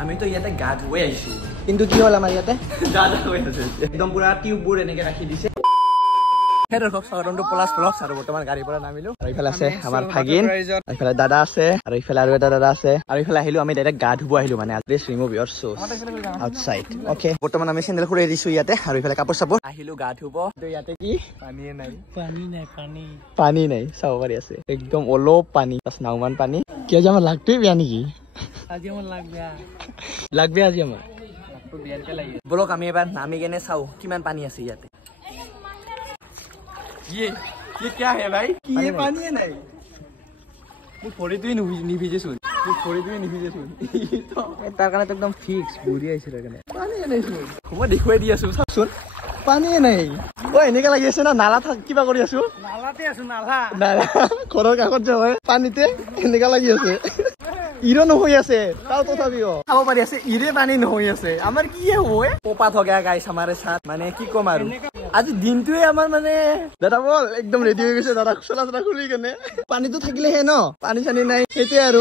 আমিতো ইয়াতে গা ধুই আহিছো কিন্তু কি হল আমাৰ ইয়াতে দাদা হৈ আছে একদম পুৰা টিউববোৰ এনেকে ৰাখি দিছে হেডৰ সৰন্টো প্লাস ব্লগছ আৰু বৰ্তমান গাড়ীৰ পৰা নামিলো আৰু ইফালে আছে আমাৰ ভাগিন ইফালে দাদা আছে আৰু ইফালে আৰু এটা দাদা আছে আৰু ইফালে আহিলো আমি ডাইৰেক্ট গা ধুব আহিলো মানে please remove your shoes outside okay বৰ্তমান আমি চেন্ডেল খুলি দিছো ইয়াতে আৰু ইফালে কাপোৰ চাপোৰ আহিলো গা ধুব তো ইয়াতে কি পানী নাই চাব পাৰি আছে একদম অলপ পানী বাস নাওমান পানী কিয় যে আমাৰ লাগটোৱে বেয়া নেকি আজি আমাৰ লাগবে আজি আমাৰ লাগটো বেয়াকে লাগে বলক আমি এবাৰ নামি কেনে চাও কিমান পানী আছে ইয়াতে ये क्या है भाई ये पानी है नहीं वो थोड़ी तो ही नहीं भीजे सुन वो थोड़ी तो ही नहीं भीजे सुन तो तार কাৰণে একদম ফিক্স বুঢ়ী আহিছিল কাৰণে পানী নাই শুন মই দেখুৱাই দি আছো চাচোন পানী নাই ও এনেকা লাগি আছে না নালা থাক কিবা কৰি আছো নালাতে আছো নালা ঘৰৰ কাষত যে হয় পানীতে এনেকা লাগি আছে ইৰো নহৈ আছে তাও তথাপিও খাব পাৰি আছে ইৰে পানী নহৈ আছে আমাৰ কি হয় পোপা থগা গাইছ আমাৰে সাথ মানে কি কম আৰু আজি দিনটোৱে আমাৰ মানে দাদা বল একদম ৰেডি হৈ গৈছে দাদা চলা খুলি কেনে পানীটো থাকিলে হে ন পানী চানি নাই সেইটোৱে আৰু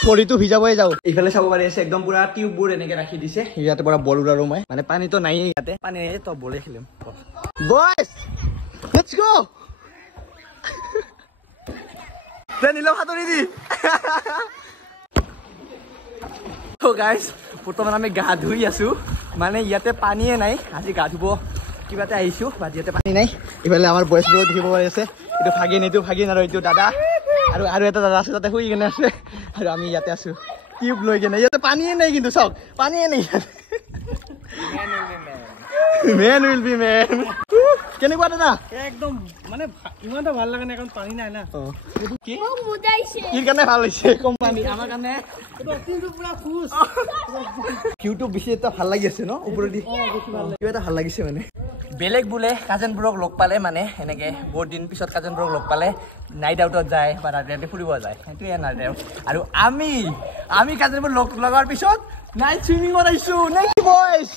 ভৰিটো ভিজাবই যাও এইফালে চাব পাৰি আছে একদম পুৰা টিউববোৰ এনেকে ৰাখি দিছে ইয়াতে পৰা বল উলাৰো মই মানে পানীটো নাই ইয়াতে পানী নাই তো বলে খেলিম বয়স লেটস গো নিলো হাতৰি দি তো গাইস বৰ্তমান আমি গা ধুই আছো মানে ইয়াতে পানীয়ে নাই আজি গা ধুব কিবাতে আহিছো বাট ইয়াতে পানী নাই ইফালে আমাৰ বয়সবোৰ দেখিব পাৰি আছে এইটো ভাগিন আৰু এইটো দাদা আৰু এটা দাদা আছে তাতে শুই কেনে আছে আৰু আমি ইয়াতে আছো টিউব লৈ কেনে ইয়াতে পানীয়ে নাই কিন্তু চাওক পানীয়ে নাই মেন উইল বি মেন কেনেকুৱা দাদা একদম মানে ইমানটা ভাল লাগে না কাৰণ পানী নাই না এইটো কি মুজাইছে কি কাৰণে ভাল হৈছে কম পানী আমাৰ কাৰণে এইটো অতিটো পুৰা খুশ কিউটো বেছি এটা ভাল লাগি আছে ন ওপৰদি কিবা এটা ভাল লাগিছে মানে বেলেগ বুলে কাজেনবোৰক লগ পালে মানে এনেকে বহুত দিন পিছত কাজেনবোৰক লগ পালে নাইট আউটত যায় বা ৰাতিতে ফুৰিব যায় সেইটোৱে নাইট আউট আৰু আমি কাজেনবোৰ লগাৰ পিছত নাইট সুইমিঙত আহিছো নেকি বয়স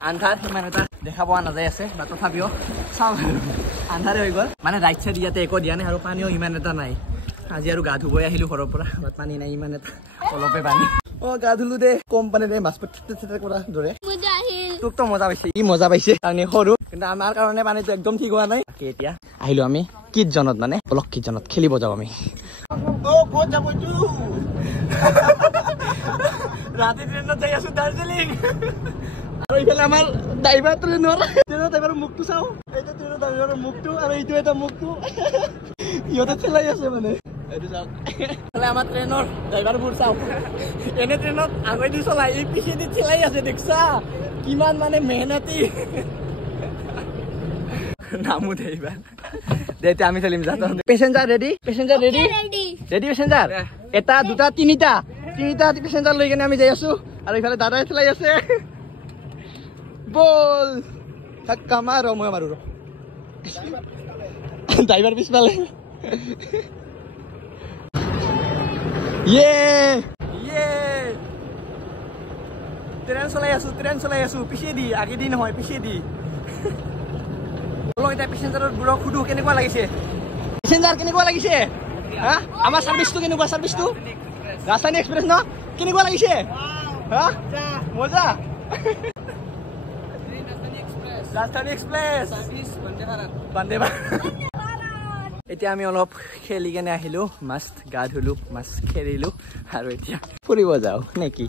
আন্ধাৰ ইমান এটা দেখা পোৱা নাযায় আছে বা তথাপিও চাওঁ আন্ধাৰে হৈ গ'ল মানে ৰাইট চাইড ইয়াতে একো দিয়া নাই আৰু পানীও ইমান এটা নাই আজি আৰু গা ধুবই আহিলো ঘৰৰ পৰা বাট পানী নাই ইমান এটা অলপে পানী গা ধুলো দে কম পানীৰে মাছ কৰা দৰে তোক তো মজা পাইছে ই মজা পাইছে কাৰণে সৰু কিন্তু আমাৰ কাৰণে পানীটো একদম ঠিক হোৱা নাই এতিয়া আহিলো আমি কিড জনত মানে অলপ কিড জনত খেলিব যাওঁ আমি ক'ত যাব ৰাতি ট্ৰেইনত যাই আছো দাৰ্জিলিং আৰু ইফালে আমাৰ ড্ৰাইভাৰ মুখটো চাওঁ এইটো ট্ৰেইনৰ ড্ৰাইভাৰৰ মুখটো আৰু এইটো এটা মুখটো ইহঁতে চেলাই আছে মানে এইটো চাওক আমাৰ ট্ৰেইনৰ ড্ৰাইভাৰবোৰ চাওঁ এনে ট্ৰেইনত আগেদি চলাই এই পিছেদি চেলাই আছে দেখছা কিমান মানে মেহনতি নামো দে এইবাৰ দে আমি চলিম যা পেচেঞ্জাৰ ৰেডি পেচেঞ্জাৰ এটা দুটা তিনিটা পেচেঞ্জাৰ লৈ কেনে আমি যাই আছো আৰু ইফালে দাদাই চলাই আছে বল ধাক্কা মাৰো মই মাৰো ড্ৰাইভাৰ পিছফালে ট্ৰেইন চলাই আছো পিছে দি আগে দি নহয় পিছে দি এতিয়া পেচেঞ্জাৰৰ বোৰক সুধো কেনেকুৱা লাগিছে হা আমাৰ চাৰ্ভিছটো কেনেকুৱা চাৰ্ভিছটো ৰাজধানী এক্সপ্ৰেছ ন কেনেকুৱা লাগিছে হা মজা ৰাজধানী এক্সপ্ৰেছ বন্দে ভাৰত এতিয়া আমি অলপ খেলি কেনে আহিলো মাষ্ট গা ধুলো মাছ খেলিলো আৰু এতিয়া ফুৰিব যাওঁ নেকি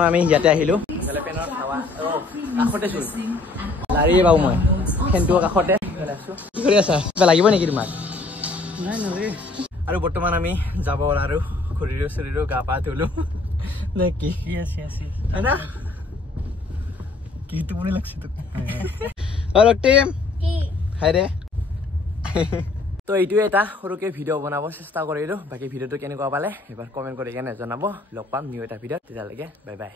আমি ইয়াতে আহিলো কাষতে লাৰিয়ে পাওঁ মই ফেনটো কাষতে কি কৰি আছা কিবা লাগিব নেকি তোমাক আৰু বৰ্তমান আমি যাব আৰু ঘূৰিলো গা পা ধুলো নেকি না কি টোপনি লাগছে তোক আৰু টিম হাই ৰে তো এইটোৱে এটা সৰুকে ভিডিঅ' বনাব চেষ্টা কৰিলো বাকী ভিডিঅ'টো কেনেকুৱা পালে এবাৰ কমেণ্ট কৰি কেনে জনাব লগ পাম নিউ এটা ভিডিঅ'ত তেতিয়ালৈকে বাই বাই